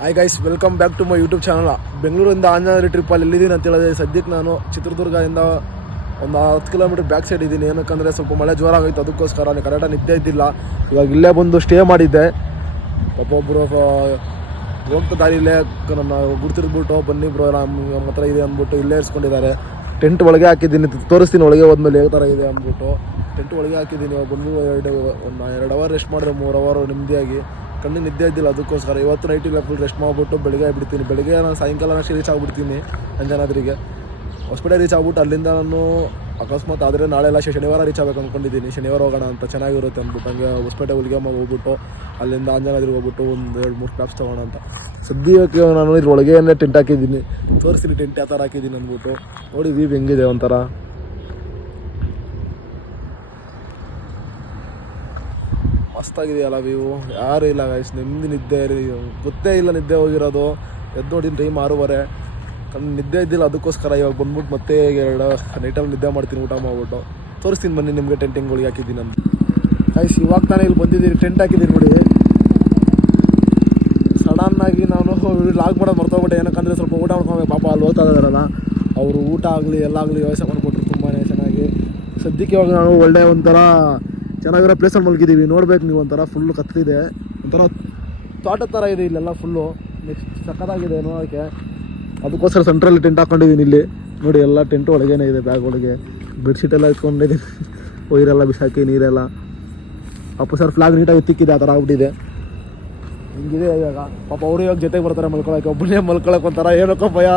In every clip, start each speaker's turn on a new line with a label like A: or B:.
A: Hi guys welcome back to my YouTube channel ಬೆಂಗಳೂರಿಂದ trip ಟ್ರಿಪ್ಪಲ್ಲಿ ಎಲ್ಲಿದ್ದೀನಿ ಅಂತ ಹೇಳಿದ್ರೆ ಸದ್ಯಕ್ಕೆ ನಾನು ಚಿತ್ರದುರ್ಗದಿಂದ ಒಂದು ಹತ್ತು ಕಿಲೋಮೀಟರ್ ಬ್ಯಾಕ್ ಸೈಡ್ ಇದ್ದೀನಿ. ಏನಕ್ಕಂದರೆ ಸ್ವಲ್ಪ ಮಳೆ ಜೋರಾಗೈತೆ ಅದಕ್ಕೋಸ್ಕರ ನಾನು ಕರೆಕ್ಟಾಗಿ ನಿದ್ದೆ ಇದ್ದಿಲ್ಲ. ಇವಾಗ ಇಲ್ಲೇ ಬಂದು ಸ್ಟೇ ಮಾಡಿದ್ದೆ. ಪಾಪ ಒಬ್ಬರು ಹೋಗ್ತಾ ಇಲ್ಲೇ, ನನ್ನ ಗುರ್ತಿರ್ಬಿಟ್ಟು ಬನ್ನಿ ಬ್ರೋ ನಮ್ಮ ಹತ್ರ ಇದೆ ಅಂದ್ಬಿಟ್ಟು ಇಲ್ಲೇ ಇರಿಸ್ಕೊಂಡಿದ್ದಾರೆ. ಟೆಂಟ್ ಒಳಗೆ ಹಾಕಿದ್ದೀನಿ. ತೋರಿಸ್ತೀನಿ ಒಳಗೆ ಹೋದ್ಮೇಲೆ ಯಾವ ಥರ ಇದೆ ಅಂದ್ಬಿಟ್ಟು. ಟೆಂಟ್ ಒಳಗೆ ಹಾಕಿದ್ದೀನಿ. ಬಂದು ಎರಡು, ಒಂದು ಎರಡು ಅವರ್ ರೆಸ್ಟ್ ಮಾಡಿದ್ರೆ ಮೂರು ಅವರ್ ನೆಮ್ಮದಿಯಾಗಿ ಕಣ್ಣಿಗೆ ನಿದ್ದೆ ಇದ್ದಿಲ್ಲ ಅದಕ್ಕೋಸ್ಕರ. ಇವತ್ತು ನೈಟ್ ಇಲ್ಲ ಫುಲ್ ರೆಸ್ಟ್ ಮಾಡಿಬಿಟ್ಟು ಬೆಳಗ್ಗೆ ಬಿಡ್ತೀನಿ ಬೆಳಗ್ಗೆ ನಾನು ಸಾಯಂಕಾಲ ಅಷ್ಟು ರೀಚ್ ಆಗಿಬಿಡ್ತೀನಿ ಅಂಜನಾದ್ರಿಗೆ. ಹೊಸಪೇಟೆ ರೀಚ್ ಆಗ್ಬಿಟ್ಟು ಅಲ್ಲಿಂದ ನಾನು ಅಕಸ್ಮಾತ್ ಆದರೆ ನಾಳೆ ಎಲ್ಲ ಶನಿವಾರ ರೀಚ್ ಆಗಬೇಕು ಅಂದ್ಕೊಂಡಿದ್ದೀನಿ ಶನಿವಾರ ಹೋಗೋಣ ಅಂತ ಚೆನ್ನಾಗಿರುತ್ತೆ ಅಂದ್ಬಿಟ್ಟು ಹಂಗೆ ಹೊಸಪೇಟೆ ಹುಲಿಗೆಮ್ಮ ಹೋಗ್ಬಿಟ್ಟು ಅಲ್ಲಿಂದ ಅಂಜನಾದ್ರಿಗೆ ಹೋಗ್ಬಿಟ್ಟು ಒಂದು ಎರಡು, ಮೂರು ಕ್ಲಾಪ್ಸ್ ತೊಗೋಣ ಅಂತ. ಸದ್ಯಕ್ಕೆ ನಾನು ಇದ್ರ ಒಳಗೆ ಟೆಂಟ್ ಹಾಕಿದ್ದೀನಿ. ತೋರಿಸ್ತೀನಿ ಟೆಂಟ್ ಯಾವ ಥರ ಹಾಕಿದ್ದೀನಿ ಅಂದ್ಬಿಟ್ಟು. ನೋಡಿ ವೀವ್ ಹೆಂಗಿದೆ ಒಂಥರ. ಮಸ್ತಾಗಿದೆಯಲ್ಲ ವ್ಯೂ ಯಾರು ಇಲ್ಲ ಗಾಯ್ಸ್ ನೆಮ್ಮದಿ ನಿದ್ದೆ ಗೊತ್ತೇ ಇಲ್ಲ ನಿದ್ದೆ ಹೋಗಿರೋದು. ಎದ್ದು ನೋಡಿ ಟೈಮ್ ಆರೂವರೆ. ಕಣ್ಣು ನಿದ್ದೆ ಇದ್ದಿಲ್ಲ, ಅದಕ್ಕೋಸ್ಕರ ಇವಾಗ ಬಂದ್ಬಿಟ್ಟು ಮತ್ತೆ ಎರಡು ನೈಟಲ್ಲಿ ನಿದ್ದೆ ಮಾಡ್ತೀನಿ, ಊಟ ಮಾಡ್ಬಿಟ್ಟು. ತೋರಿಸ್ತೀನಿ ಬನ್ನಿ, ನಿಮಗೆ ಟೆಂಟ್ ಹೆಂಗೆ ಹಾಕಿದ್ದೀನಿ ಅಂತ. ಗೈಸ್ ಇವಾಗ ತಾನೇ ಇಲ್ಲಿ ಬಂದಿದ್ದೀನಿ ಟೆಂಟ್ ಹಾಕಿದ್ದೀನಿ ನೋಡಿ. ಸಡನ್ನಾಗಿ ನಾನು ಲಾಗ್ ಮಾಡೋದು ಮರ್ತೋಗ್ಬಿಟ್ಟೆ. ಏನಕ್ಕಂದರೆ ಸ್ವಲ್ಪ ಊಟ ಮಾಡ್ಕೊಬೇಕು ಪಾಪ ಅಲ್ಲಿ ಓದ್ತಾ ಇದ್ದಾರಲ್ಲ. ಅವರು ಊಟ ಆಗಲಿ, ಎಲ್ಲ ಆಗಲಿ ವ್ಯವಸ್ಥೆ ಮಾಡಿಕೊಟ್ರು ತುಂಬಾ ಚೆನ್ನಾಗಿ. ಸದ್ಯಕ್ಕೆ ಇವಾಗ ನಾನು ಒಳ್ಳೆಯ ಒಂಥರ ಚೆನ್ನಾಗಿರೋ ಪ್ಲೇಸಲ್ಲಿ ಮಲಗಿದ್ದೀವಿ. ನೋಡ್ಬೇಕು ನೀವು ಒಂಥರ ಫುಲ್ಲು ಕತ್ತಿದೆ ಒಂಥರ ತೋಟದ ಥರ ಇದೆ ಇಲ್ಲೆಲ್ಲ ಫುಲ್ಲು ನೆಕ್ಸ್ಟ್ ಸಕ್ಕತ್ತಾಗಿದೆ ನೋಡೋಕ್ಕೆ ಅದಕ್ಕೋಸ್ಕರ ಸೆಂಟ್ರಲ್ಲಿ ಟೆಂಟ್ ಹಾಕೊಂಡಿದ್ದೀನಿ ಇಲ್ಲಿ. ನೋಡಿ, ಎಲ್ಲ ಟೆಂಟ್ ಒಳಗೇನೆ ಇದೆ ಬ್ಯಾಗ್ ಒಳಗೆ. ಬೆಡ್ಶೀಟ್ ಎಲ್ಲ ಇಟ್ಕೊಂಡಿದ್ದೀನಿ ಒಯ್ರೆಲ್ಲ ಬಿಸಾಕಿ, ನೀರೆಲ್ಲ. ಅಪ್ಪ ಸರ್ ಫ್ಲಾಗ್ ನೀಟಾಗಿ ತಿಕ್ಕಿದೆ, ಆ ಥರ ಆಗ್ಬಿಟ್ಟಿದೆ. ಹಿಂಗಿದೆ ಇವಾಗ. ಪಾಪ ಅವರು ಇವಾಗ ಜೊತೆಗೆ ಬರ್ತಾರೆ ಮಲ್ಕೊಳಕ್ಕೆ. ಒಬ್ಬನೇ ಮಲ್ಕೊಳಕ್ಕೆ ಒಂಥರ ಏನಕ್ಕೋ ಭಯ.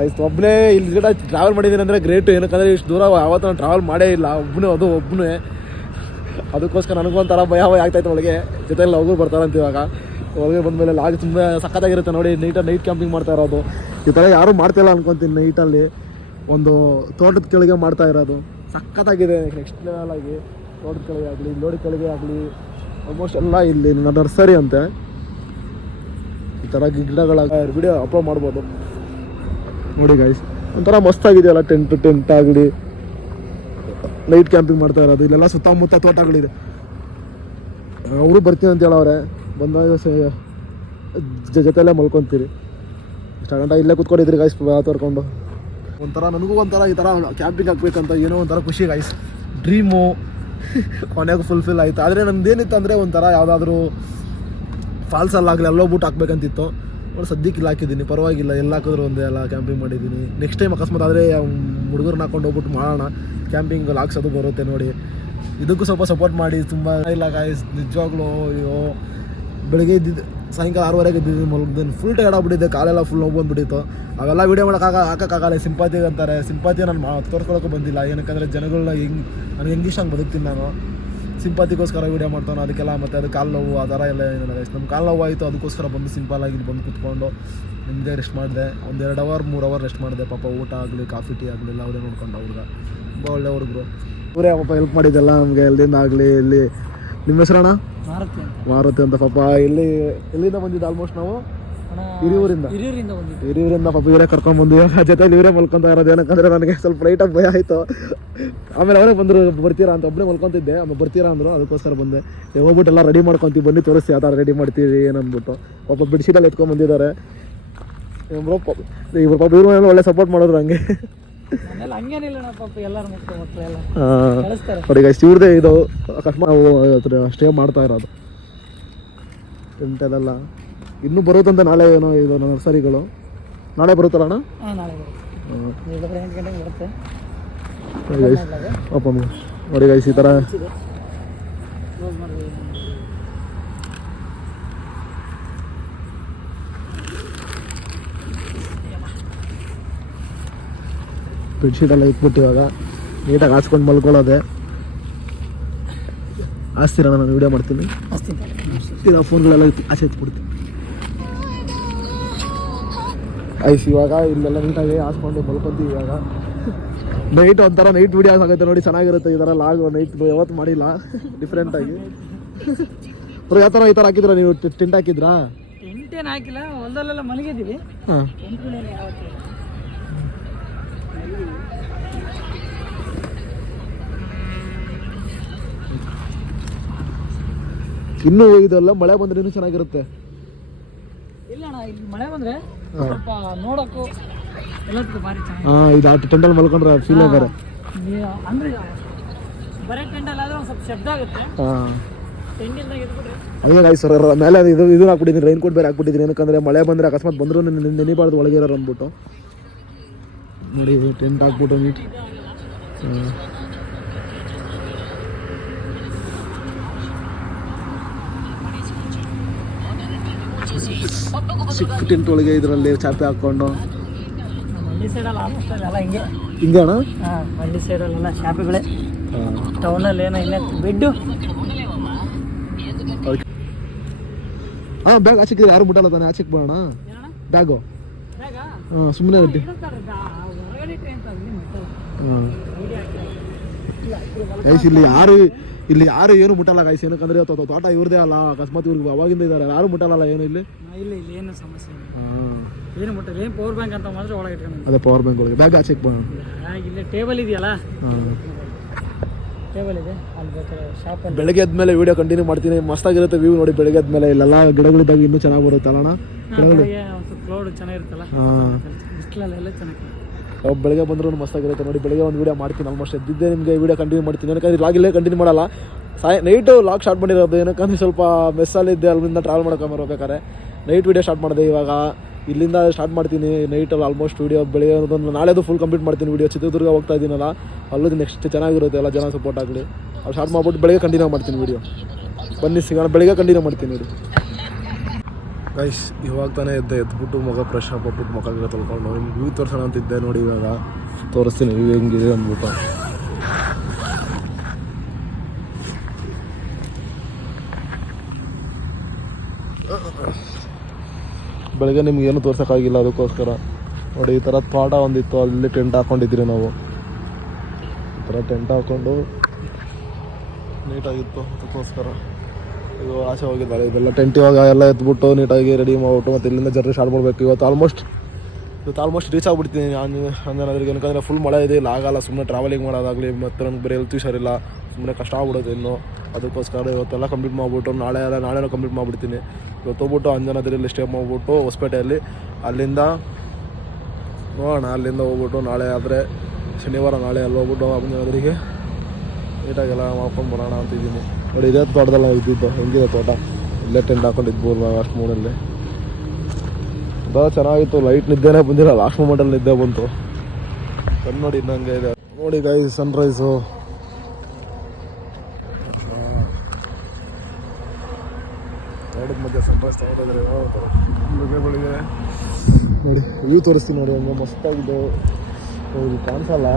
A: ಆಯ್ತು ಒಬ್ಬನೇ ಇಲ್ಲಿ ಟ್ರಾವೆಲ್ ಮಾಡಿದ್ದೀನಿ ಅಂದರೆ ಗ್ರೇಟ್ ಏನಕ್ಕಂದರೆ ಇಷ್ಟು ದೂರ ಯಾವತ್ತೂ ನಾನು ಟ್ರಾವೆಲ್ ಮಾಡೇ ಇಲ್ಲ. ಒಬ್ಬನೇ ಅದು ಒಬ್ಬನೇ ಅದಕ್ಕೋಸ್ಕರ ನನಗೂ ಒಂಥರ ಭಯ ಆಗ್ತಾಯಿತ್ತು ಒಳಗೆ. ಜೊತೆಲಿ ಬರ್ತಾರೆ ಬರ್ತಾರಂತ ಇವಾಗ. ಒಳಗೆ ಬಂದಮೇಲೆ ಲಾಗ್ ತುಂಬ ಸಖತ್ತಾಗಿರುತ್ತೆ ನೋಡಿ ನೈಟಲ್ಲಿ ನೈಟ್ ಕ್ಯಾಂಪಿಂಗ್ ಮಾಡ್ತಾ ಇರೋದು. ಈ ಥರ ಯಾರೂ ಮಾಡ್ತಿಲ್ಲ ಅನ್ಕೊತೀನಿ ನೈಟಲ್ಲಿ ಒಂದು ತೋಟದ ಕೆಳಗೆ ಮಾಡ್ತಾ ಇರೋದು. ಸಖತ್ತಾಗಿದೆ ನೆಕ್ಸ್ಟ್ ಲೆವೆಲ್ ಆಗಿ. ತೋಟದ ಕೆಳಗೆ ಆಗಲಿ ಲೋಡಿ ಕೆಳಗೆ ಆಗಲಿ ಆಲ್ಮೋಸ್ಟ್ ಎಲ್ಲ ಇಲ್ಲಿ ನರ್ಸರಿ ಅಂತೆ. ಈ ಥರ ಗಿಡಗಳ ವಿಡಿಯೋ ಅಪ್ಲೋಡ್ ಮಾಡ್ಬೋದು. ನೋಡಿ ಗಾಯ್ಸ್ ಒಂಥರ ಮಸ್ತಾಗಿದೆಯಲ್ಲ ಟೆಂಟ್ ಟೆಂಟ್ ಆಗಲಿ. ನೈಟ್ ಕ್ಯಾಂಪಿಂಗ್ ಮಾಡ್ತಾ ಇರೋದು, ಇಲ್ಲೆಲ್ಲ ಸುತ್ತಮುತ್ತ ತೋಟಗಳಿದೆ. ಅವರು ಬರ್ತೀನಿ ಅಂತ ಹೇಳವ್ರೆ, ಬಂದಾಗ ಸ- ಜ- ಜೊತೆಲೇ ಮಲ್ಕೊತೀರಿ. ಇಷ್ಟ ಇಲ್ಲೇ ಕುತ್ಕೊಂಡಿದ್ರಿ ಗಾಯ್ಸ್ ತೋರ್ಕೊಂಡು. ಒಂಥರ ನನಗೂ ಒಂಥರ ಈ ಥರ ಕ್ಯಾಂಪಿಂಗ್ ಹಾಕ್ಬೇಕಂತ ಏನೋ ಒಂಥರ ಖುಷಿ ಗಾಯ್ಸ್ ಡ್ರೀಮು ಕೊನೆಗೂ ಫುಲ್ಫಿಲ್ ಆಯಿತು. ಆದರೆ ನಮ್ದೇನಿತ್ತು ಅಂದರೆ ಒಂಥರ ಯಾವುದಾದ್ರೂ ಫಾಲ್ಸಲ್ಲಾಗಲಿ ಅಲ್ಲೋಗ್ಬಿಟ್ಟು ಹಾಕ್ಬೇಕಂತಿತ್ತು. ನೋಡಿ, ಸದ್ಯಕ್ಕೆ ಇಲ್ಲಿ ಹಾಕಿದ್ದೀನಿ, ಪರವಾಗಿಲ್ಲ, ಎಲ್ಲ ಹಾಕಿದ್ರು ಒಂದು ಎಲ್ಲ ಕ್ಯಾಂಪಿಂಗ್ ಮಾಡಿದ್ದೀನಿ. ನೆಕ್ಸ್ಟ್ ಟೈಮ್ ಅಕಸ್ಮಾತ್ ಆದರೆ ಹುಡುಗರನ್ನ ಹಾಕೊಂಡು ಹೋಗ್ಬಿಟ್ಟು ಮಾಡೋಣ. ಕ್ಯಾಂಪಿಂಗ್ ಹಾಕ್ಸೋದು ಬರುತ್ತೆ ನೋಡಿ. ಇದಕ್ಕೂ ಸ್ವಲ್ಪ ಸಪೋರ್ಟ್ ಮಾಡಿ, ತುಂಬ ಇಲ್ಲ ಗಾಯ್ಸ್ ನಿಜವಾಗ್ಲೂ ಅಯ್ಯೋ. ಬೆಳಿಗ್ಗೆ ಇದ್ದಿದ್ದು, ಸಾಯಂಕಾಲ ಆರೂವರೆಗೆ ಇದ್ದಿದ್ದು ಮಲಗಿದ್ದೀನಿ ಫುಲ್ ಟೈರ್ಡ್ ಆಗ್ಬಿಟ್ಟಿದ್ದೆ, ಕಾಲೆಲ್ಲ ಫುಲ್ ನೋವು ಬಂದುಬಿಟ್ಟಿತ್ತು. ಅವೆಲ್ಲ ವೀಡಿಯೋ ಮಾಡೋಕ್ಕಾಗ, ಹಾಕೋಕ್ಕಾಗಲ್ಲ ಸಿಂಪಾತಿ ಅಂತಾರೆ. ಸಿಂಪಾತಿ ನಾನು ಮಾ ತೋರ್ಸ್ಕೊಳಕ್ಕೂ ಬಂದಿಲ್ಲ. ಏನಕ್ಕಂದರೆ ಜನಗಳನ್ನ ಹೆಂಗೆ ನನಗೆ ಹೆಂಗೆ ಇಷ್ಟ ಹಂಗೆ ಬದುಕ್ತೀನಿ ನಾನು. ಸಿಂಪಾತಿಗೋಸ್ಕರ ವೀಡಿಯೋ ಮಾಡ್ತಾನೆ ಅದಕ್ಕೆಲ್ಲ ಮತ್ತು ಅದು ಕಾಲು ನೋವು ಆ ಥರ ಎಲ್ಲ ಏನಿಲ್ಲ ಗೈಸ್ ನಮ್ಮ ಕಾಲು ನೋವು ಆಯಿತು ಅದಕ್ಕೋಸ್ಕರ ಬಂದು ಸಿಂಪಲ್ ಆಗಿ ಇಲ್ಲಿ ಬಂದು ಕುತ್ಕೊಂಡು ನಿಮಗೆ ರೆಸ್ಟ್ ಮಾಡಿದೆ. ಒಂದು ಎರಡು ಅವರ್ ಮೂರು ಅವರ್ ರೆಸ್ಟ್ ಮಾಡಿದೆ. ಪಾಪ ಊಟ ಆಗಲಿ ಕಾಫಿ ಟೀ ಆಗಲಿ ಎಲ್ಲ ಅವರೇ ನೋಡ್ಕೊಂಡು ಹುಡುಗ. ತುಂಬ ಒಳ್ಳೆ ಹುಡುಗರು. ಇವರೇ ಪಾಪ ಹೆಲ್ಪ್ ಮಾಡಿದ್ದೆಲ್ಲ ನಮಗೆ ಎಲ್ಲಿಂದ ಆಗಲಿ ಇಲ್ಲಿ ನಿಮ್ಮ ಹೆಸರಣ್ಣ?
B: ಮಾರುತಿ ಅಂತ.
A: ಮಾರುತಿ ಅಂತ ಪಾಪ. ಇಲ್ಲಿ ಎಲ್ಲಿಂದ ಬಂದಿದ್ದು ಆಲ್ಮೋಸ್ಟ್ ನಾವು? ಹಿರಿಯೂರಿಂದ
B: ಹಿರಿಯೂರಿಂದ
A: ಪಾಪ ಇವರೇ ಕರ್ಕೊಂಡ್ ಬಂದು ಇವಾಗ ಜೊತೆಲಿ ಇವರೇ ಮಲ್ಕೊಂತ ಇರೋದು ಏನಕ್ಕಂದ್ರೆ ನನಗೆ ಸ್ವಲ್ಪ ಲೈಟಾಗಿ ಭಯ ಆಯಿತು ಆಮೇಲೆ ಅವರೇ ಬಂದರು ಬರ್ತೀರಾ ಅಂತ ಒಬ್ಬನೇ ಮಲ್ಕೊಂತಿದ್ದೆ ಆಮೇಲೆ ಬರ್ತೀರಾ ಅಂದರು ಅದಕ್ಕೋಸ್ಕರ ಬಂದೆ ಹೋಗ್ಬಿಟ್ಟು ಎಲ್ಲ ರೆಡಿ ಮಾಡ್ಕೊಂತೀವಿ ಬನ್ನಿ ತೋರಿಸಿ ಆ ಥರ ರೆಡಿ ಮಾಡ್ತೀವಿ ಏನಂದ್ಬಿಟ್ಟು ಪಾಪ ಬೆಡ್ಶೀಟಲ್ಲಿ ಎತ್ಕೊಂಡು ಬಂದಿದ್ದಾರೆ ಇವ್ರು ಪಾಪ ಇವ್ರು ಒಳ್ಳೆ ಸಪೋರ್ಟ್ ಮಾಡಿದ್ರು ಹಂಗೆ ಈಗ ಇವ್ರದೇ ಇದು ಅಕಸ್ಮಾತ್ ನಾವು ಸ್ಟೇ ಮಾಡ್ತಾ ಇರೋದು ಟೆಂಟಲ್ಲೆಲ್ಲ ಇನ್ನೂ ಬರುತ್ತಂತ ನಾಳೆ ಏನೋ ಇದು ನರ್ಸರಿಗಳು ನಾಳೆ ಬರುತ್ತಲ್ಲ ಅಣ್ಣ? ನೋಡಿ ಗೈಸ್ ಈ ಥರ ಇಟ್ಬಿಟ್ಟು ಇವಾಗ ನೀಟಾಗಿ ಹಾಸ್ಕೊಂಡು ಮಲ್ಕೊಳ್ಳೋದೆ. ಆಸ್ತಿರ ನಾನು ವಿಡಿಯೋ ಮಾಡ್ತೀನಿ. ಫೋನ್ಗಳೆಲ್ಲ ಆಚೆ ಎತ್ಬಿಡ್ತೀನಿ ಐಸ್ ಇವಾಗ ಇಲ್ಲೆಲ್ಲ ನೀಟಾಗಿ ಹಾಸ್ಕೊಂಡು ಮಲ್ಕೊಂತೀವಿ ಇವಾಗ. ನೈಟ್ ಒಂಥರ ನೈಟ್ ವಿಡಿಯೋಸ್ ಆಗುತ್ತೆ ನೋಡಿ ಚೆನ್ನಾಗಿರುತ್ತೆ ಈ ಥರ ಲಾಗ್ ನೈಟ್ ಯಾವತ್ತು ಮಾಡಿಲ್ಲ. ಡಿಫ್ರೆಂಟಾಗಿ ಅವ್ರು ಯಾವ ಥರ ಈ ಥರ ಹಾಕಿದ್ರ ನೀವು? ಟೆಂಟ್ ಹಾಕಿದ್ರಾ
B: ಟೆಂಟ್ ಏನು ಹಾಕಿಲ್ಲ ಹೊಲದಲ್ಲೆಲ್ಲ ಮಲಗಿದ್ದೀವಿ.
A: ಹಾಂ. ಇನ್ನೂ ಇದೆಲ್ಲ ಮಳೆ ಬಂದ್ರೆ ಇನ್ನೂ ಚೆನ್ನಾಗಿರುತ್ತೆ.
B: ಇಲ್ಲ ಅಣ್ಣ ಇಲ್ಲಿ ಮಳೆ ಬಂದ್ರೆ ಸ್ವಲ್ಪ ನೋಡಕ್ಕೂ ಎಲ್ಲದಕ್ಕೂ ಭಾರಿ ಚೆನ್ನಾಗಿ
A: ಹಾಂ ಇದು ಮಲ್ಕೊಂಡ್ರೆ ಫೀಲ್ ಆಗಾರೆ
B: ಅಂದ್ರೆ ಬರೀ ಟೆಂಟಲ್ಲಿ ಆದ್ರೆ ಒಂದು ಸ್ವಲ್ಪ ಶಬ್ದ ಆಗುತ್ತೆ.
A: ಹಾಂ.
B: ಟೆಂಟಿಲ್ದಾಗ ಇದ್ಬಿಟ್ರೆ
A: ಹಂಗೆ ಗಾಯ್ಸ್ ಸರ್ ಮೇಲೆ ಇದು ಇದು ಹಾಕ್ಬಿಟ್ಟಿದ್ದೀನಿ ರೈನ್ ಕೋಟ್ ಬೇರೆ ಹಾಕ್ಬಿಟ್ಟಿದ್ದೀನಿ. ಏನಕ್ಕಂದ್ರೆ ಮಳೆ ಬಂದರೆ ಅಕಸ್ಮಾತ್ ಬಂದರೂ ನೆನಿಬಾರ್ದು ಒಳಗೆ ಇರೋರು ಅಂದ್ಬಿಟ್ಟು. ನೋಡಿ ಇದು ಟೆಂಟ್ ಹಾಕ್ಬಿಟ್ಟು ನೀಟ್. ಹಾಂ. ಚಿಕ್ಕ ತೊಳಗೆ ಒಳಗೆ ಇದರಲ್ಲಿ ಚಾಪೆ ಹಾಕ್ಕೊಂಡು.
B: ನಮ್ಮ ಹಳ್ಳಿ ಸೈಡಲ್ಲಿ ಆಲ್ಮೋಸ್ಟ್ ಎಲ್ಲ ಹಿಂಗೆ
A: ಹಿಂಗೆ. ಅಣ್ಣ
B: ಹಾಂ ಹಳ್ಳಿ ಸೈಡಲ್ಲೆಲ್ಲ ಶಾಪಿಗಳೇ ಟೌನಲ್ಲಿ ಏನೋ ಇನ್ನೇ ಬೆಡ್ಡು.
A: ಹಾಂ ಬ್ಯಾಗ್ ಆಚೆಗೆ ಯಾರು ಮುಟ್ಟಲ್ಲ ತಾನೆ ಆಚೆಗೆ ಬರೋಣ. ಬ್ಯಾಗು ಹಾಂ ಸುಮ್ಮನೆ
B: ಟ್ರೈನ್
A: ಹಾಂ. ಇಲ್ಲಿ ಯಾರು ಇಲ್ಲಿ ಯಾರು ಏನು ಮುಟ್ಟಲ್ಲ ಗೈಸ್ ಏನಕ್ಕಂದ್ರೆ ತೋ- ತೋಟ ಇವ್ರದೇ ಅಲ್ಲ ಅಕಸ್ಮಾತ್ ಇವ್ರಿಗೆ ಅವಾಗಿಂದ ಇದ್ದಾರೆ ಯಾರು ಮುಟ್ಟಲ್ಲ ಏನು ಇಲ್ಲಿ?
B: ಇಲ್ಲ ಇಲ್ಲಿ ಏನು ಸಮಸ್ಯೆ ಇಲ್ಲ. ಏನು ಮುಟ್ಟಿಲ್ಲ ಏನು ಪವರ್ ಬ್ಯಾಂಕ್ ಅಂತ ಮಾತ್ರ ಒಳಗೆ ಇಟ್ಕೊಂಡು
A: ಅದೇ ಪವರ್ ಬ್ಯಾಂಕ್ ಒಳಗೆ. ಬ್ಯಾಗ್ ಚೆಕ್
B: ಇಲ್ಲೇ ಟೇಬಲ್ ಇದೆಯಲ್ಲ? ಟೇಬಲ್ ಇದೆ. ಅಲ್ಲಿ ಬೇಕಾದ್ರೆ ಶಾಪಲ್ಲಿ
A: ಬೆಳಗ್ಗೆ ಆದ್ಮೇಲೆ ವಿಡಿಯೋ ಕಂಟಿನ್ಯೂ ಮಾಡ್ತೀನಿ. ಮಸ್ತಾಗಿರುತ್ತೆ ವ್ಯೂ ನೋಡಿ ಬೆಳಗ್ಗೆ ಆದ್ಮೇಲೆ ಇಲ್ಲೆಲ್ಲ ಗಿಡಗಳಿದ್ದಾಗ ಇನ್ನೂ ಚೆನ್ನಾಗಿ ಬರುತ್ತಲ್ಲ ಅಣ್ಣ?
B: ಬೆಳಗ್ಗೆ ಒಂದು ಸ್ವಲ್ಪ ಕ್ಲೌಡ್ ಚೆನ್ನಾಗಿರುತ್ತಲ್ಲ ಬಿಸಿಲಲ್ಲೆಲ್ಲ ಚೆನ್ನಾಗಿ
A: ಬೆಳಗ್ಗೆ ಬಂದರೂ ಮಸ್ತಾಗಿರುತ್ತೆ ನೋಡಿ. ಬೆಳಗ್ಗೆ ಒಂದು ವೀಡಿಯೋ ಮಾಡ್ತೀನಿ ಆಲ್ಮೋಸ್ಟ್ ಎದ್ದಿದ್ದೆ ನಿಮಗೆ ವಿಡಿಯೋ ಕಂಟಿನ್ಯೂ ಮಾಡ್ತೀನಿ. ಏನಕ್ಕೆ ಲಾಗ್ ಇಲ್ಲೇ ಕಂಟಿನ್ಯೂ ಮಾಡಲ್ಲ. ಸಾಯ್ ನೈಟು ಲಾಗ್ ಸ್ಟಾರ್ಟ್ ಮಾಡಿರೋದು ಏನಕ್ಕಂದ್ರೆ ಸ್ವಲ್ಪ ಮೆಸ್ಸಲ್ಲಿದ್ದೆ ಅಲ್ಲಿಂದ ಟ್ರಾವೆಲ್ ಮಾಡ್ಕೊಂಬರ್ಬೇಕಾರೆ ನೈಟ್ ವೀಡಿಯೋ ಸ್ಟಾರ್ಟ್ ಮಾಡಿದೆ ಇವಾಗ. ಇಲ್ಲಿಂದ ಸ್ಟಾರ್ಟ್ ಮಾಡ್ತೀನಿ. ನೈಟಲ್ಲಿ ಆಲ್ಮೋಸ್ಟ್ ವೀಡಿಯೋ ಒಂದು ನಾಳೆದು ಫುಲ್ ಕಂಪ್ಲೀಟ್ ಮಾಡ್ತೀನಿ ವೀಡಿಯೋ ಚಿತ್ರದುರ್ಗ ಹೋಗ್ತಾ ಇದ್ದೀನಲ್ಲ ಅಲ್ಲೂ ನೆಕ್ಸ್ಟ್ ಚೆನ್ನಾಗಿರುತ್ತೆ ಎಲ್ಲ ಜನ ಸಪೋರ್ಟ್ ಆಗಲಿ. ಅವ್ರು ಸ್ಟಾರ್ಟ್ ಮಾಡ್ಬಿಟ್ಟು ಬೆಳಗ್ಗೆ ಕಂಟಿನ್ಯೂ ಮಾಡ್ತೀನಿ ವೀಡಿಯೋ ಬನ್ನಿ ಸಿಗೋಣ, ಬೆಳಗ್ಗೆ ಕಂಟಿನ್ಯೂ ಮಾಡ್ತೀನಿ ನೋಡಿ ಗೈಸ್ ಇವಾಗ ತಾನೇ ಎದ್ದೆ, ಎದ್ಬಿಟ್ಟು ಮಗ ಫ್ರೆಶ್ ಆಗ್ಬಿಟ್ಟು ಮಕ್ಕಳಿಗೆ ತೊಳ್ಕೊಂಡು ಹಿಂಗೆ ವ್ಯೂ ಅಂತ ಅಂತಿದ್ದೆ ನೋಡಿ ಇವಾಗ. ತೋರಿಸ್ತೀನಿ ವ್ಯೂ ಹೆಂಗಿದೆ ಅಂದ್ಬಿಟ್ಟು. ಬೆಳಗ್ಗೆ ನಿಮ್ಗೆ ಏನು ತೋರ್ಸೋಕ್ಕಾಗಿಲ್ಲ ಅದಕ್ಕೋಸ್ಕರ. ನೋಡಿ, ಈ ಥರ ತೋಟ ಒಂದಿತ್ತು, ಅಲ್ಲಿ ಟೆಂಟ್ ಹಾಕೊಂಡಿದ್ರಿ ನಾವು. ಈ ಥರ ಟೆಂಟ್ ಹಾಕ್ಕೊಂಡು ನೀಟಾಗಿತ್ತು ಅದಕ್ಕೋಸ್ಕರ. ಇದು ಆಚೆ ಹೋಗಿದ್ದಾರೆ. ಇದೆಲ್ಲ ಟೆಂಟ್ ಇವಾಗ ಎಲ್ಲ ಎತ್ಬಿಟ್ಟು ನೀಟಾಗಿ ರೆಡಿ ಮಾಡಿಬಿಟ್ಟು ಮತ್ತೆ ಇಲ್ಲಿಂದ ಜರ್ನಿ ಸ್ಟಾರ್ಟ್ ಮಾಡಬೇಕು. ಇವತ್ತು ಆಲ್ಮೋಸ್ಟ್ ಇವತ್ತು ಆಲ್ಮೋಸ್ಟ್ ರೀಚ್ ಆಗ್ಬಿಡ್ತೀನಿ ನಾನು. ಹಂಗೇನಾದ್ರಿಗೆ ಏನಕಂದ್ರೆ ಫುಲ್ ಮಳೆ ಇದೆ, ಇಲ್ಲ ಆಗಲ್ಲ. ಸುಮ್ಮನೆ ಟ್ರಾವೆಲಿಂಗ್ ಮಾಡೋದಾಗಲಿ, ಮತ್ತು ನನಗೆ ಬೇರೆ ಹೆಲ್ತ್ ಹುಷಾರಿಲ್ಲ ಸುಮ್ಮನೆ ಕಷ್ಟ ಆಗ್ಬಿಡೋದು ಇನ್ನು. ಅದಕ್ಕೋಸ್ಕರ ಇವತ್ತೆಲ್ಲ ಕಂಪ್ಲೀಟ್ ಮಾಡಿಬಿಟ್ಟು ನಾಳೆ ಎಲ್ಲ ನಾಳೆನೂ ಕಂಪ್ಲೀಟ್ ಮಾಡಿಬಿಡ್ತೀನಿ. ಇವತ್ತು ಹೋಗ್ಬಿಟ್ಟು ಅಂಜನಾದ್ರಿಯಲ್ಲಿ ಸ್ಟೇ ಮಾಡಿಬಿಟ್ಟು ಹೊಸಪೇಟೆಯಲ್ಲಿ. ಅಲ್ಲಿಂದ ನೋಡೋಣ, ಅಲ್ಲಿಂದ ಹೋಗ್ಬಿಟ್ಟು ನಾಳೆ ಆದರೆ ಶನಿವಾರ ನಾಳೆ ಅಲ್ಲಿ ಹೋಗ್ಬಿಟ್ಟು ಅಂಜನಾದ್ರಿಗೆ ನೀಟಾಗೆಲ್ಲ ಮಾಡ್ಕೊಂಡು ಬರೋಣ ಅಂತಿದ್ದೀನಿ. ನೋಡಿ ಇದೇ ತೋಟದಲ್ಲ ಇದ್ದಿದ್ದು. ಹೆಂಗಿದೆ ತೋಟ? ಇಲ್ಲೇ ಟೆಂಟ್ ಹಾಕೊಂಡಿದ್ದು ಲಾಸ್ಟ್ ಮೂಡಲ್ಲಿ ತುಂಬ ಚೆನ್ನಾಗಿತ್ತು. ಲೈಟ್ ನಿದ್ದೆನೇ ಬಂದಿಲ್ಲ. ಲಾಸ್ಟ್ ಮೂಮೆಂಟಲ್ಲಿ ನಿದ್ದೆ ಬಂತು. ಕಣ್ಣು ನೋಡಿ ಇನ್ನಂಗೆ ಇದೆ. ನೋಡಿ ಗೈಸ್ ಸನ್ರೈಸು ತೋಟದ ಮಧ್ಯೆ ಸನ್ರೈಸ್ ತಗೊಂಡಿದ್ರೆ ಬೆಳಿಗ್ಗೆ ಬೆಳಿಗ್ಗೆ ನೋಡಿ ವ್ಯೂ ತೋರಿಸ್ತೀನಿ ನೋಡಿ. ಹಂಗೆ ಮಸ್ತಾಗಿದ್ದು ಕಾಣಿಸಲ್ಲ.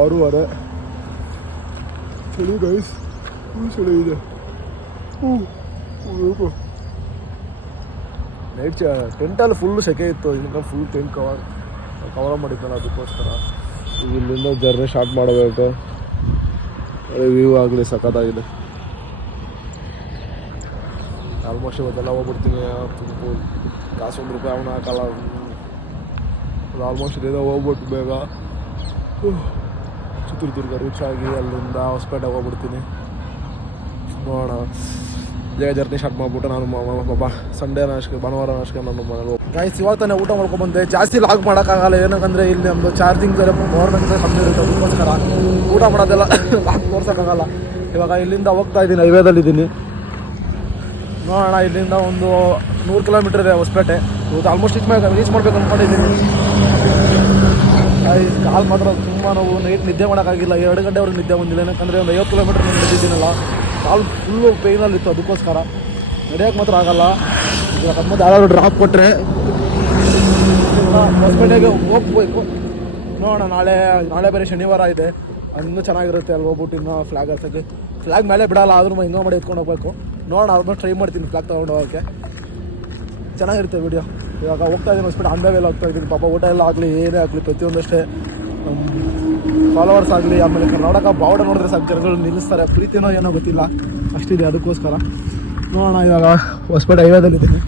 A: ಆರೂವರೆ. ಚಳಿ ಗೈಸ್ ಫುಲ್ ಚಳಿ ಇದೆ. ನೈಟ್ ಚ ಟೆಂಟಲ್ಲಿ ಫುಲ್ ಸೆಕೆ ಇತ್ತು. ಇದನ್ನ ಫುಲ್ ಟೆಂಟ್ ಕವರ್ ಕವರ್ ಮಾಡಿದ್ದಲ್ಲ ಅದಕ್ಕೋಸ್ಕರ. ಇಲ್ಲಿಂದ ಜರ್ನಿ ಸ್ಟಾರ್ಟ್ ಮಾಡಬೇಕು. ವ್ಯೂ ಆಗಲಿ, ಸಖತ್ತಾಗಿದೆ. ಆಲ್ಮೋಸ್ಟ್ ಇವತ್ತೆಲ್ಲ ಹೋಗ್ಬಿಡ್ತೀನಿ. ಕಾಸು ಒಂದು ರೂಪಾಯಿ ಅವನ ಹಾಕಲ್ಲ. ಆಲ್ಮೋಸ್ಟ್ ಇದೇ ಹೋಗ್ಬಿಟ್ಟು ಬೇಗ. ಚಿತ್ರದುರ್ಗ ರೀಚ್ ಆಗಿ ಅಲ್ಲಿಂದ ಹೊಸಪೇಟೆಗೆ ಹೋಗ್ಬಿಡ್ತೀನಿ. ನೋಡೋಣ. ಜಯ ಜರ್ನಿ ಸ್ಟಾರ್ಟ್ ಮಾಡ್ಬಿಟ್ಟು ನಾನು ಬಾಬಾ ಸಂಡೇ ಅಷ್ಟೇ ಭಾನುವಾರ ನಾಶಕ ನಾನು ಗಾಯ್ಸ್ ಇವಾಗ ತಾನೇ ಊಟ ಮಾಡ್ಕೊಂಡ್ಬಂದೆ. ಜಾಸ್ತಿ ಲಾಗ್ ಮಾಡೋಕ್ಕಾಗಲ್ಲ. ಏನಕ್ಕಂದ್ರೆ ಇಲ್ಲಿ ನಮ್ಮದು ಚಾರ್ಜಿಂಗ್ ಬೇರೆ ಗೌರ್ಮೆಂಟ್ ಬ್ಯಾಂಕ್ ಕಮ್ಮಿ ಇರುತ್ತೆ. ಅದಕ್ಕೋಸ್ಕರ ಊಟ ಮಾಡೋದೆಲ್ಲ ಲಾಗ್ ತೋರ್ಸೋಕ್ಕಾಗಲ್ಲ. ಇವಾಗ ಇಲ್ಲಿಂದ ಹೋಗ್ತಾ ಇದ್ದೀನಿ ಹೈವೇದಲ್ಲಿದ್ದೀನಿ ನೋಡೋಣ, ಇಲ್ಲಿಂದ ಒಂದು ನೂರು ಕಿಲೋಮೀಟರ್ ಇದೆ ಹೊಸಪೇಟೆ. ಇವತ್ತು ಆಲ್ಮೋಸ್ಟ್ ರೀಚ್ ಮಾಡಿ ರೀಚ್ ಮಾಡ್ಬೇಕು ಅಂದ್ಕೊಂಡಿದ್ದೀನಿ ಕಾಲ್ ಮಾತ್ರ ತುಂಬ ನಾವು ನೈಟ್ ನಿದ್ದೆ ಮಾಡೋಕ್ಕಾಗಿಲ್ಲ. ಎರಡು ಗಂಟೆವರೆಗೆ ನಿದ್ದೆ ಬಂದಿಲ್ಲ ಏನಕ್ಕಂದರೆ ಒಂದು ಐವತ್ತು ಕಿಲೋಮೀಟ್ರ್ ನಡೆದಿದ್ದೀನಲ್ಲ, ಕಾಲು ಫುಲ್ಲು ಪೇಯ್ನಲ್ಲಿತ್ತು ಅದಕ್ಕೋಸ್ಕರ. ನಡೆಯೋಕೆ ಮಾತ್ರ ಆಗಲ್ಲ. ಇವಾಗ ಮತ್ತೆ ಯಾರಾದ್ರು ಡ್ರಾಪ್ ಕೊಟ್ಟರೆ ಹೊಸಪೇಟೆಗೆ ಹೋಗ್ಬೇಕು. ನೋಡೋಣ, ನಾಳೆ ನಾಳೆ ಬೇರೆ ಶನಿವಾರ ಇದೆ. ಇನ್ನೂ ಚೆನ್ನಾಗಿರುತ್ತೆ ಅಲ್ಲಿ ಹೋಗ್ಬಿಟ್ಟು ಇನ್ನೂ ಫ್ಲಾಗ್ ಹರ್ಸೋಕ್ಕೆ ಫ್ಲಾಗ್ ಮೇಲೆ ಬಿಡಲ್ಲ, ಆದ್ರೂ ಹಿಂಗೋ ಮಾಡಿ ಎತ್ಕೊಂಡು ಹೋಗ್ಬೇಕು. ನೋಡೋಣ, ಆಲ್ಮೋಸ್ಟ್ ಟ್ರೈ ಮಾಡ್ತೀನಿ ಫ್ಲಾಗ್ ತೊಗೊಂಡು ಹೋಗೋಕ್ಕೆ. ಚೆನ್ನಾಗಿರುತ್ತೆ ವಿಡಿಯೋ ಇವಾಗ ಹೋಗ್ತಾ ಇದ್ದೀನಿ ಹೊಸ್ಪೇಟೆ ಅಂದವೆಲ್ಲ ಹೋಗ್ತಾ ಇದ್ದೀನಿ. ಪಾಪ ಊಟ ಎಲ್ಲ ಆಗಲಿ, ಏನೇ ಆಗಲಿ, ಪ್ರತಿಯೊಂದಷ್ಟೇ. ಫಾಲೋವರ್ಸ್ ಆಗಲಿ, ಆಮೇಲೆ ಕರ್ನಾಟಕ ಬಾವುಟ ನೋಡಿದ್ರೆ ಸಾಕು ನಿಲ್ಲಿಸ್ತಾರೆ. ಪ್ರೀತಿನೋ ಏನೋ ಗೊತ್ತಿಲ್ಲ. ಅಷ್ಟಿದೆ, ಅದಕ್ಕೋಸ್ಕರ. ನೋಡೋಣ ಇವಾಗ ಹೊಸಪೇಟೆ ಹೈವೇದಲ್ಲಿದ್ದೀನಿ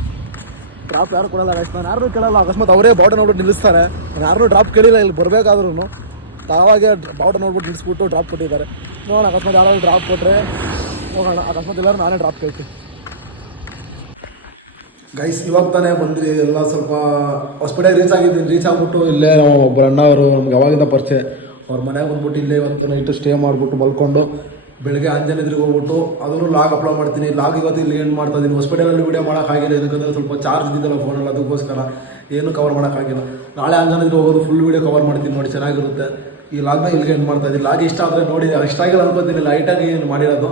A: ಡ್ರಾಪ್ ಯಾರು ಕೊಡಲ್ಲ ಅಕಸ್ಮಾತ್ ಯಾರು ಕೇಳಲ್ಲ. ಅಕಸ್ಮಾತ್ ಅವರೇ ಬಾವುಟ ನೋಡ್ಬಿಟ್ಟು ನಿಲ್ಲಿಸ್ತಾರೆ. ಯಾರು ಡ್ರಾಪ್ ಕೇಳಿಲ್ಲ, ಇಲ್ಲಿ ಬರಬೇಕಾದ್ರೂ ತಾವಾಗೆ ಬಾವುಟ ನೋಡ್ಬಿಟ್ಟು ನಿಲ್ಲಿಸ್ಬಿಟ್ಟು ಡ್ರಾಪ್ ಕೊಟ್ಟಿದ್ದಾರೆ. ನೋಡೋಣ, ಅಕಸ್ಮಾತ್ ಯಾರಾದ್ರು ಡ್ರಾಪ್ ಕೊಟ್ಟರೆ ಹೋಗೋಣ. ಅಕಸ್ಮಾತ್ ಎಲ್ಲರೂ ನಾನೇ ಡ್ರಾಪ್ ಕೇಳ್ತೀನಿ. ಗೈಸ್ ಇವಾಗ ತಾನೇ ಬಂದ್ರಿ ಎಲ್ಲ ಸ್ವಲ್ಪ ಹಾಸ್ಪಿಟಲ್ ರೀಚ್ ಆಗಿದ್ದೀನಿ. ರೀಚ್ ಆಗ್ಬಿಟ್ಟು ಇಲ್ಲೇ ನಮ್ಮ ಒಬ್ಬರು ಅಣ್ಣ ಅವರು ನಮ್ಗೆ ಯಾವಾಗಿಂದ ಪರಿಚಯ. ಅವ್ರ ಮನೆಗೆ ಬಂದ್ಬಿಟ್ಟು ಇಲ್ಲೇ ಇವತ್ತು ನೈಟು ಸ್ಟೇ ಮಾಡಿಬಿಟ್ಟು ಮಲ್ಕೊಂಡು ಬೆಳಗ್ಗೆ ಆಂಜನೇದ್ರಿಗೆ ಹೋಗ್ಬಿಟ್ಟು ಅದನ್ನು ಲಾಗ್ ಅಪ್ಲೋಡ್ ಮಾಡ್ತೀನಿ. ಲಾಗ್ ಇವತ್ತು ಇಲ್ಲಿ ಏನು ಮಾಡ್ತಾ ಇದ್ದೀನಿ ಹಾಸ್ಪಿಟಲಲ್ಲಿ ವೀಡಿಯೋ ಮಾಡೋಕ್ಕಾಗಿಲ್ಲ ಯಾಕಂದರೆ ಸ್ವಲ್ಪ ಚಾರ್ಜ್ ಇದ್ದಿದ್ದಲ್ಲ ಫೋನಲ್ಲಿ ಅದಕ್ಕೋಸ್ಕರ ಏನು ಕವರ್ ಮಾಡೋಕ್ಕಾಗಿಲ್ಲ ನಾಳೆ ಆಂಜನೇದ್ರಿಗೆ ಹೋಗೋದು ಫುಲ್ ವೀಡಿಯೋ ಕವರ್ ಮಾಡ್ತೀನಿ ನೋಡಿ, ಚೆನ್ನಾಗಿರುತ್ತೆ. ಈ ಲಾಗ್ನ ಇಲ್ಲಿಗೆ ಏನು ಮಾಡ್ತಾ ಇದ್ದೀನಿ ಲಾಗ್ ಇಷ್ಟ ಆದರೆ ನೋಡಿ. ಇಷ್ಟ ಆಗಿಲ್ಲ ಅನ್ಕೋತೀನಿ ಲೈಟಾಗಿ ಏನು ಮಾಡಿರೋದು.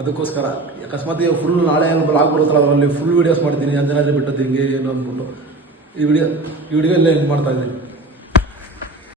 A: ಅದಕ್ಕೋಸ್ಕರ, ಅಕಸ್ಮಾತ್ ಈಗ ಫುಲ್ ನಾಳೆ ಬ್ಲಾಗ್ ಬರುತ್ತಲ್ಲ, ಅದರಲ್ಲಿ ಫುಲ್ ವೀಡಿಯೋಸ್ ಮಾಡ್ತೀನಿ ಅಂಜನಾದ್ರಿ ಬಿಟ್ಟದ್ದು ಹಿಂಗೆ ಏನು ಅಂದ್ಬಿಟ್ಟು. ಈ ವಿಡಿಯೋ ಈ ವಿಡಿಯೋ ಎಲ್ಲ ಹೆಂಗೆ ಮಾಡ್ತಾ ಇದ್ದೀನಿ.